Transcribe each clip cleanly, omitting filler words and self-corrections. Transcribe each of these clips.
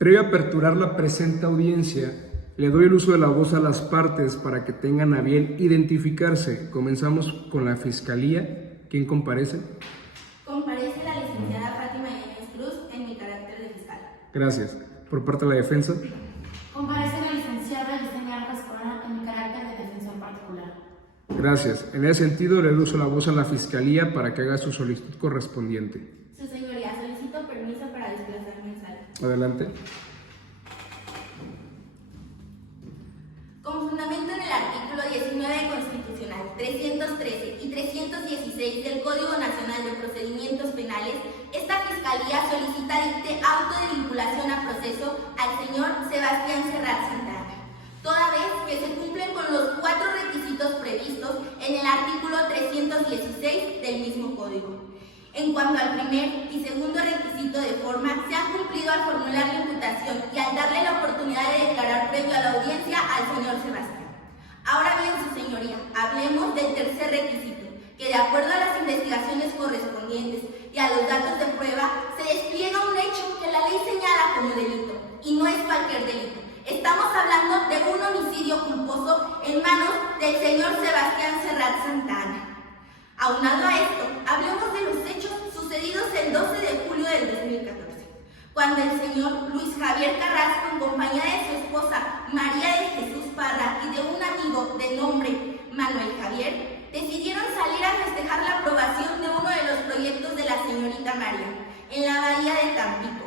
Previo a aperturar la presente audiencia, le doy el uso de la voz a las partes para que tengan a bien identificarse. Comenzamos con la Fiscalía. ¿Quién comparece? Comparece la licenciada Fátima Yáñez Cruz en mi carácter de fiscal. Gracias. Por parte de la defensa. Comparece la licenciada Yesenia Arcas Corona en mi carácter de defensor particular. Gracias. En ese sentido, le doy uso de la voz a la Fiscalía para que haga su solicitud correspondiente. Su señoría, solicito permiso para desplazarme en sala. Adelante. Con fundamento en el artículo 19 constitucional, 313 y 316 del Código Nacional de Procedimientos Penales, esta Fiscalía solicita dicte auto de vinculación a proceso al señor Sebastián Serrat Santana, toda vez que se cumplen con los 4 requisitos previstos en el artículo 316 del mismo Código. En cuanto al primer y segundo requisito de forma, se ha cumplido al formular la imputación y al darle la oportunidad de declarar previo a la audiencia al señor Sebastián. Ahora bien, su señoría, hablemos del tercer requisito, que de acuerdo a las investigaciones correspondientes y a los datos de prueba, se despliega un hecho que la ley señala como delito, y no es cualquier delito. Estamos hablando de un homicidio culposo en manos del señor Sebastián Serrat Santana. Aunado a esto, hablemos de los hechos sucedidos el 12 de julio del 2014, cuando el señor Luis Javier Carrasco, en compañía de su esposa María de Jesús Parra y de un amigo de nombre Manuel Javier, decidieron salir a festejar la aprobación de uno de los proyectos de la señorita María, en la bahía de Tampico,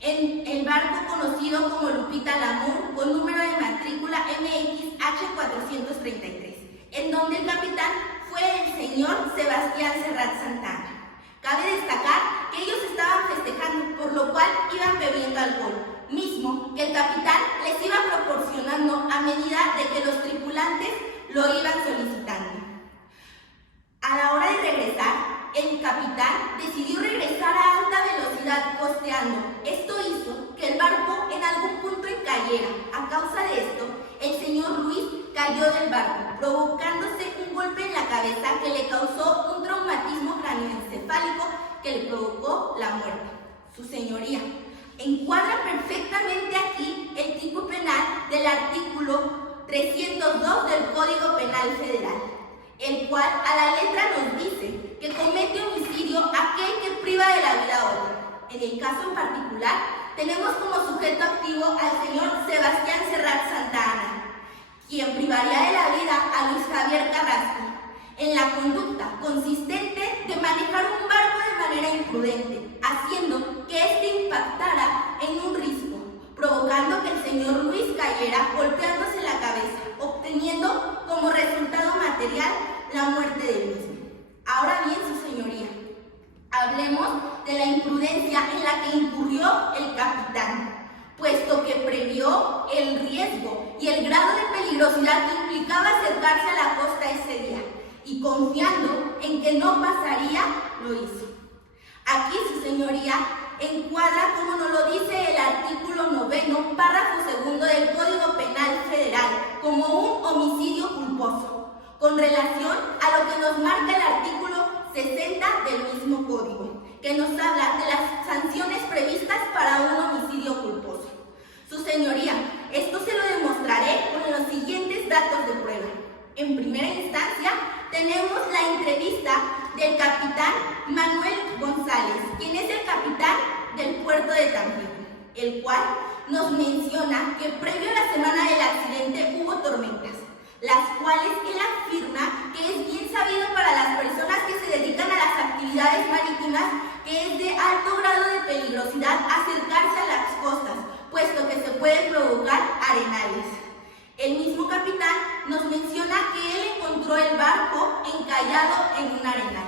en el barco conocido como Lupita Lamour, con número de matrícula MXH433, en donde el capitán fue el señor Sebastián Serrat Santana. Cabe destacar que ellos estaban festejando, por lo cual iban bebiendo alcohol, mismo que el capitán les iba proporcionando a medida de que los tripulantes lo iban solicitando. A la hora de regresar, el capitán decidió regresar a alta velocidad costeando. Esto hizo que el barco en algún punto encallara. A causa de esto, el señor Luis cayó del barco, provocándose un golpe en la cabeza que le causó un traumatismo craneoencefálico que le provocó la muerte. Su señoría, encuadra perfectamente aquí el tipo penal del artículo 302 del Código Penal Federal, el cual a la letra nos dice que comete homicidio aquel que priva de la vida a otro. En el caso en particular, tenemos como sujeto activo al señor Sebastián Serrat Santana, quien privaría de la vida a Luis Javier Carrasco en la conducta consistente de manejar un barco de manera imprudente, haciendo que éste impactara en un risco, provocando que el señor Luis cayera golpeándose la cabeza, obteniendo como resultado material la muerte del mismo. Ahora bien, su señoría, hablemos de la imprudencia en la que incurrió el capitán, puesto que previó el riesgo y el grado de peligrosidad que implicaba acercarse a la costa ese día, y confiando en que no pasaría, lo hizo. Aquí, su señoría, encuadra, como nos lo dice el artículo 9, párrafo 2 del Código Penal Federal, como un homicidio culposo, con relación a lo que nos marca el artículo 60 del mismo código, que nos habla de las sanciones previstas para un homicidio culposo. Su señoría, esto se lo demostraré con los siguientes datos de prueba. En primera instancia, tenemos la entrevista del capitán Manuel González, quien es el capitán del puerto de Tampico, el cual nos menciona que previo a la semana del accidente hubo tormentas, las cuales él afirma que es bien sabido para las personas que se dedican a las actividades marítimas que es de alto grado de peligrosidad acercarse a las costas, puesto que se puede provocar arenales. El mismo capitán nos menciona que él encontró el barco encallado en un arenal.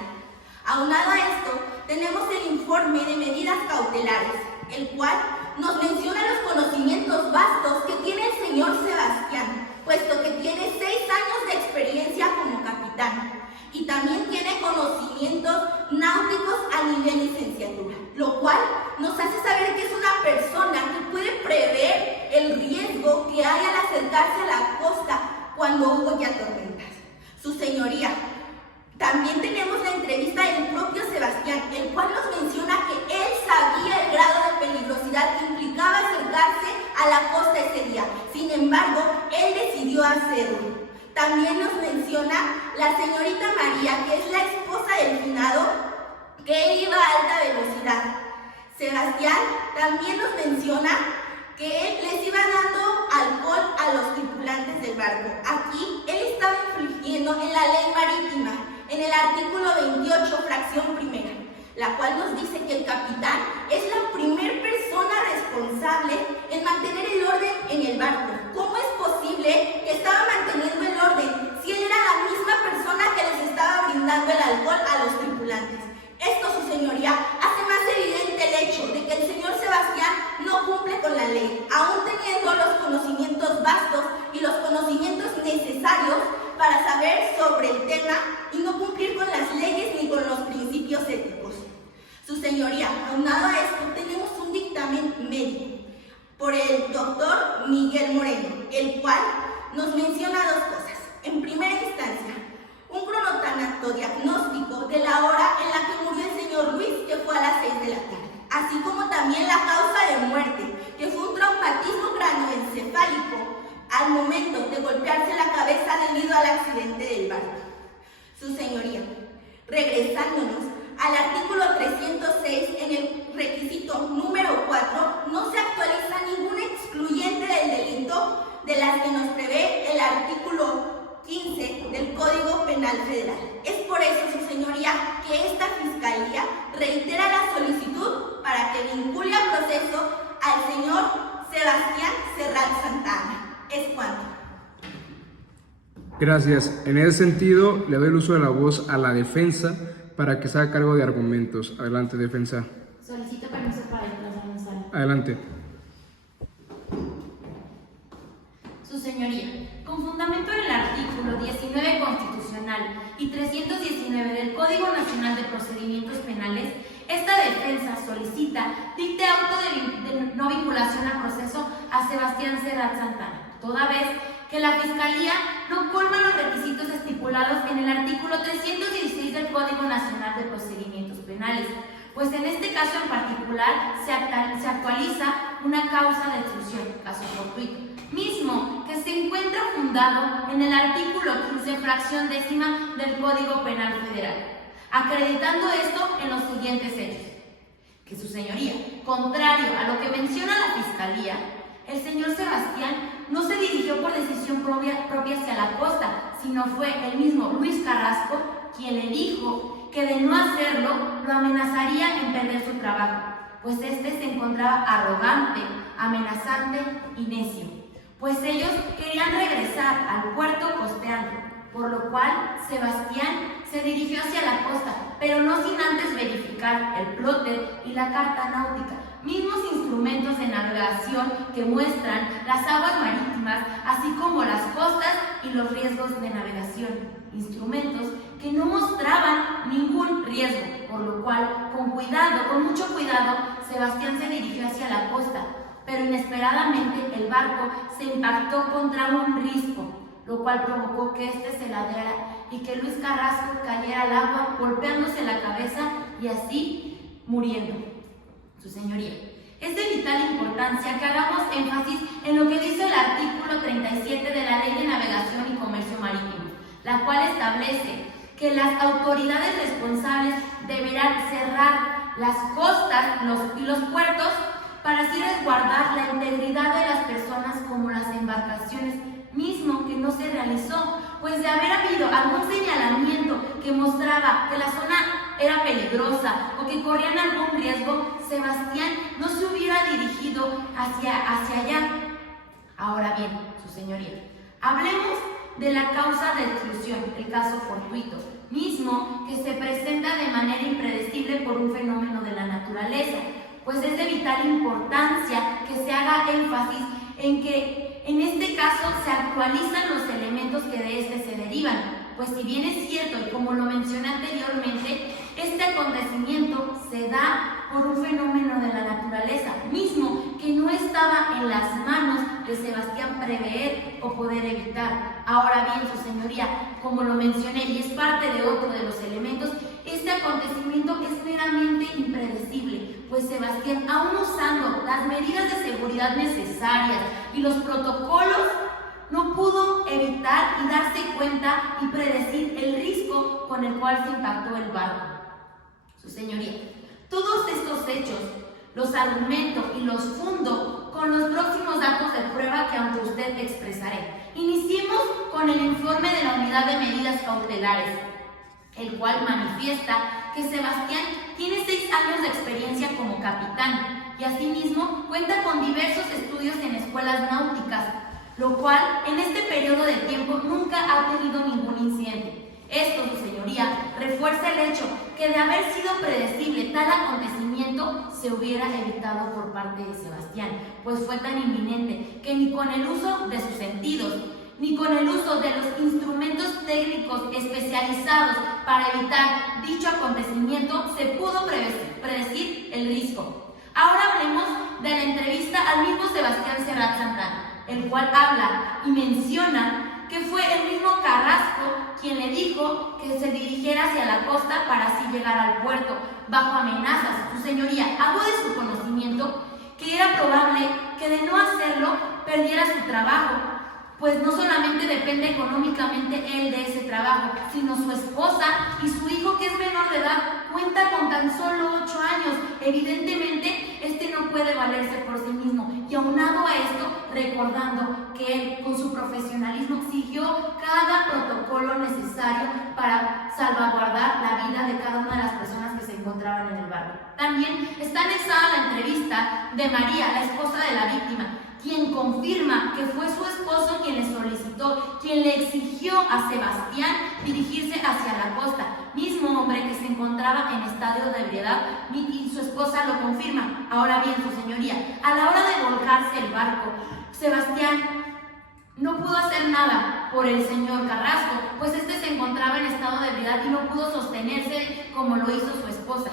Aunado a esto, tenemos el informe de medidas cautelares, el cual nos menciona los conocimientos vastos que tiene el señor Sebastián, puesto que tiene 6 años de experiencia como capitán y también tiene conocimientos náuticos a nivel licenciatura, lo cual nos hace saber que es una persona que puede prever el riesgo que hay al acercarse a la costa cuando hubo ya tormentas. Su señoría, también tenemos la entrevista del propio Sebastián, el cual nos menciona que él sabía el grado de peligrosidad que implicaba acercarse a la costa ese día. Sin embargo, él decidió hacerlo. También nos menciona la señorita María, que es la esposa del finado, que él iba a alta velocidad. Sebastián también nos menciona que él les iba dando alcohol a los tripulantes del barco. Aquí él estaba infringiendo en la ley marítima, en el artículo 28, fracción primera, la cual nos dice que el capitán es la primera persona responsable en mantener el orden en el barco. ¿Cómo es posible que estaba manteniendo el orden si él era la misma persona que les estaba brindando el alcohol a los tripulantes? Esto, su señoría, hace más evidente el hecho de que el señor Sebastián no cumple con la ley, aún teniendo los conocimientos vastos y los conocimientos necesarios para saber sobre el tema y no cumplir con las leyes ni con los principios éticos. Su señoría, aunado a esto, tenemos un dictamen médico por el doctor Miguel Moreno, el cual nos menciona dos cosas. En primera instancia, un cronotanato diagnóstico de la hora en la que murió el señor Luis, que fue a las 6 de la tarde, así como también la causa de muerte, que fue un traumatismo cráneoencefálico al momento de golpearse la cabeza debido al accidente del barco. Su señoría, regresándonos al artículo 306, en el requisito número 4, no se actualiza ningún excluyente del delito de las que nos prevé el artículo 15 del Código Penal Federal. Es por eso, su señoría, que esta Fiscalía reitera la solicitud para que vincule a proceso al señor Sebastián Serrat Santana. Es cuanto. Gracias. En ese sentido, le doy el uso de la voz a la defensa para que se haga cargo de argumentos. Adelante, defensa. Solicito permiso para desplazarme en sala. Adelante. Su señoría, con fundamento en el artículo 19 constitucional y 319 del Código Nacional de Procedimientos Penales, esta defensa solicita dicte auto de no vinculación a proceso a Sebastián Serrat Santana, toda vez que la Fiscalía no colma los requisitos estipulados en el artículo 316 del Código Nacional de Procedimientos Penales, pues en este caso en particular se actualiza una causa de exclusión, caso fortuito, mismo que se encuentra fundado en el artículo 15, fracción décima del Código Penal Federal, acreditando esto en los siguientes hechos: que su señoría, contrario a lo que menciona la Fiscalía, el señor Sebastián no se dirigió por decisión propia hacia la costa, sino fue el mismo Luis Carrasco quien le dijo que de no hacerlo lo amenazaría en perder su trabajo, pues este se encontraba arrogante, amenazante y necio, pues ellos querían regresar al puerto costeando, por lo cual Sebastián se dirigió hacia la costa, pero no sin antes verificar el plotter y la carta náutica, mismos instrumentos de navegación que muestran las aguas marítimas, así como las costas y los riesgos de navegación, instrumentos que no mostraban ningún riesgo, por lo cual, con mucho cuidado, Sebastián se dirigió hacia la costa, pero inesperadamente el barco se impactó contra un risco, lo cual provocó que éste se ladeara y que Luis Carrasco cayera al agua, golpeándose la cabeza y así muriendo. Su señoría, es de vital importancia que hagamos énfasis en lo que dice el artículo 37 de la Ley de Navegación y Comercio Marítimo, la cual establece que las autoridades responsables deberán cerrar las costas y los puertos para así resguardar la integridad de las personas como las embarcaciones, mismo que no se realizó, pues de haber habido algún señalamiento que mostraba que la zona era peligrosa o que corrían algún riesgo, Sebastián no se hubiera dirigido hacia allá. Ahora bien, su señoría, hablemos de la causa de exclusión, el caso fortuito, mismo que se presenta de manera impredecible por un fenómeno de la naturaleza, pues es de vital importancia que se haga énfasis en que en este caso se actualizan los elementos que de este se derivan, pues si bien es cierto y como lo mencioné anteriormente, este acontecimiento se da por un fenómeno de la naturaleza, mismo que no estaba en las manos de Sebastián prever o poder evitar. Ahora bien, su señoría, como lo mencioné y es parte de otro de los elementos, este acontecimiento es meramente impredecible, pues Sebastián, aún usando las medidas de seguridad seguridad necesarias y los protocolos, no pudo evitar y darse cuenta y predecir el riesgo con el cual se impactó el barco. Su señoría, todos estos hechos los argumento y los fundo con los próximos datos de prueba que ante usted expresaré. Iniciemos con el informe de la Unidad de Medidas Cautelares, el cual manifiesta que Sebastián tiene 6 años de experiencia como capitán y asimismo cuenta con diversos estudios en escuelas náuticas, lo cual en este periodo de tiempo nunca ha tenido ningún incidente. Esto, su señoría, refuerza el hecho que de haber sido predecible tal acontecimiento se hubiera evitado por parte de Sebastián, pues fue tan inminente que ni con el uso de sus sentidos, ni con el uso de los instrumentos técnicos especializados para evitar dicho acontecimiento se pudo predecir el riesgo. Ahora hablemos de la entrevista al mismo Sebastián Serrat Santana, el cual habla y menciona que fue el mismo Carrasco quien le dijo que se dirigiera hacia la costa para así llegar al puerto, bajo amenazas. Su señoría, hago de su conocimiento que era probable que de no hacerlo perdiera su trabajo, pues no solamente depende económicamente él de ese trabajo, sino su esposa y su hijo, que es menor de edad, cuenta con tan solo 8 años. Evidentemente, este no puede valerse por sí mismo. Y aunado a esto, recordando que él, con su profesionalismo, siguió cada protocolo necesario para salvaguardar la vida de cada una de las personas que se encontraban en el barco. También está anexada la entrevista de María, la esposa de la víctima, quien confirma que fue su esposo quien le solicitó, quien le exigió a Sebastián dirigirse hacia la costa, mismo hombre que se encontraba en estado de ebriedad, y su esposa lo confirma. Ahora bien, su señoría, a la hora de volcarse el barco, Sebastián no pudo hacer nada por el señor Carrasco, pues este se encontraba en estado de ebriedad y no pudo sostenerse como lo hizo su esposa.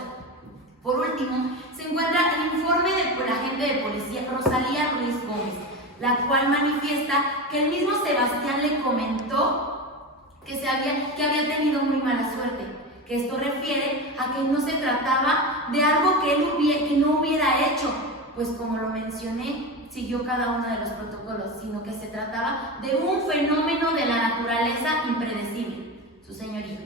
Por último, se encuentra el informe de la agente de policía Rosalía Ruiz Gómez, la cual manifiesta que el mismo Sebastián le comentó que había tenido muy mala suerte, que esto refiere a que no se trataba de algo que él no hubiera hecho, pues como lo mencioné, siguió cada uno de los protocolos, sino que se trataba de un fenómeno de la naturaleza impredecible, su señoría.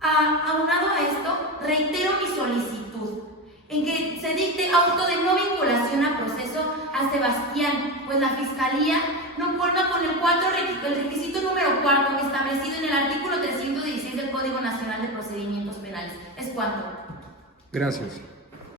Aunado a esto, reitero mi solicitud en que se dicte auto de no vinculación a proceso a Sebastián, pues la Fiscalía no cuenta con el requisito número 4 establecido en el artículo 316 del Código Nacional de Procedimientos Penales. Es cuanto. Gracias.